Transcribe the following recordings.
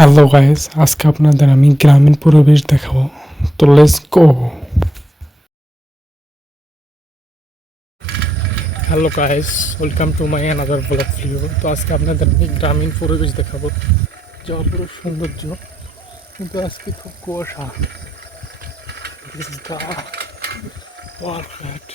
Hello guys, আজকে আপনাদের আমি গ্রামীণ পরিবেশ দেখাবো। তো let's go. Hello guys, welcome to my another blog video. তো আজকে আপনাদের আমি গ্রামীণ পরিবেশ দেখাবো, যা অপরূপ সৌন্দর্য। কিন্তু আজকে খুব কুয়াশা। This is the world.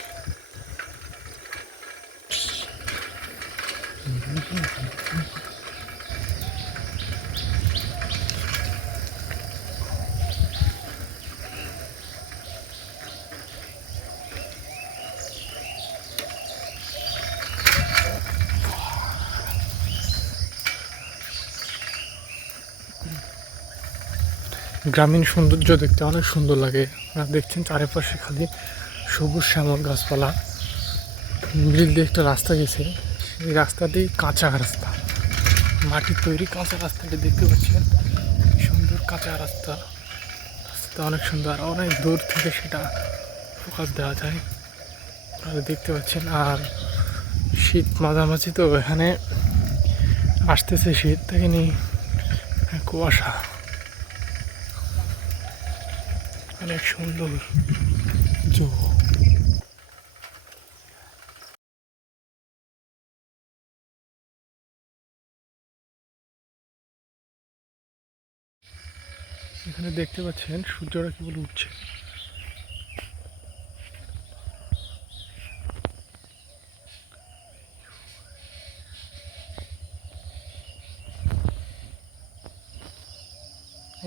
গ্রামীণ সৌন্দর্য দেখতে অনেক সুন্দর লাগে। আপনারা দেখছেন চারিপাশে খালি সবুজ শ্যামল গাছপালা। মিডিল দিয়ে একটা রাস্তা গেছে, সেই রাস্তাটি কাঁচা রাস্তা, মাটির তৈরি কাঁচা রাস্তাটি দেখতে পাচ্ছেন। সুন্দর কাঁচা রাস্তা, রাস্তাটা অনেক সুন্দর, আর অনেক দূর থেকে সেটা ফোকাস দেওয়া যায়, আপনারা দেখতে পাচ্ছেন। আর শীত মাঝামাঝি, তো এখানে আসতেছে শীত থেকে নিয়ে কুয়াশা, অনেক সুন্দর। এখানে দেখতে পাচ্ছেন সূর্যটা কি বলে উঠছে।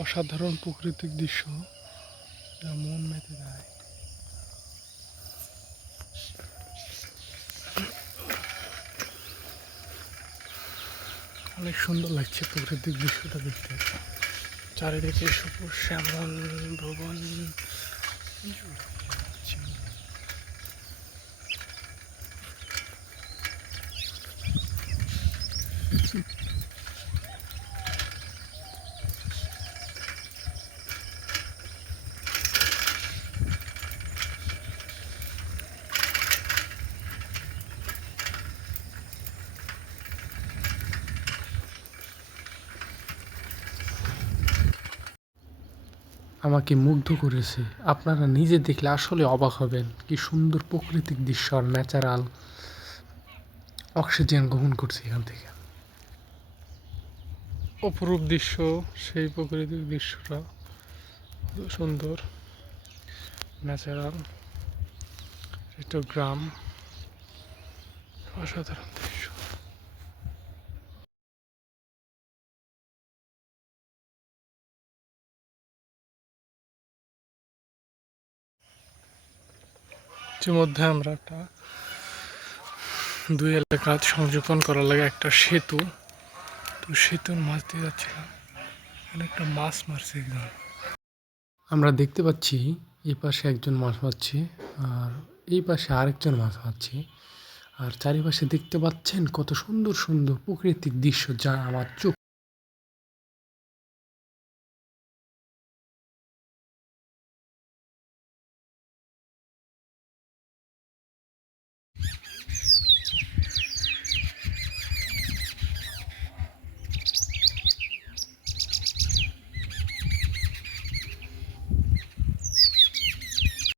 অসাধারণ প্রাকৃতিক দৃশ্য, যা মন মেতে দেয়। অনেক সুন্দর লাগছে প্রাকৃতিক দৃশ্যটা দেখতে। চারিদিকে সবুজ শ্যামল ভবন। আমাকে মুগ্ধ করেছে। আপনারা নিজে দেখলে আসলে অবাক হবেন, কি সুন্দর প্রাকৃতিক দৃশ্য আর ন্যাচারাল অক্সিজেন গ্রহণ করছে এখান থেকে। অপরূপ দৃশ্য, সেই প্রাকৃতিক দৃশ্যটা সুন্দর, ন্যাচারাল। এটা গ্রাম, অসাধারণ দৃশ্য। ইতিমধ্যে আমরা একটা দুই এলাকা সংযোজন করার লাগে একটা সেতু, তো সেতুর মাছ দিয়ে যাচ্ছিলাম, এখানে একটা মাছ মারছে একজন। আমরা দেখতে পাচ্ছি এই পাশে একজন মাছ মারছে, আর এই পাশে আরেকজন মাছ মারছে। আর চারিপাশে দেখতে পাচ্ছেন কত সুন্দর সুন্দর প্রাকৃতিক দৃশ্য, যা আমার চোখ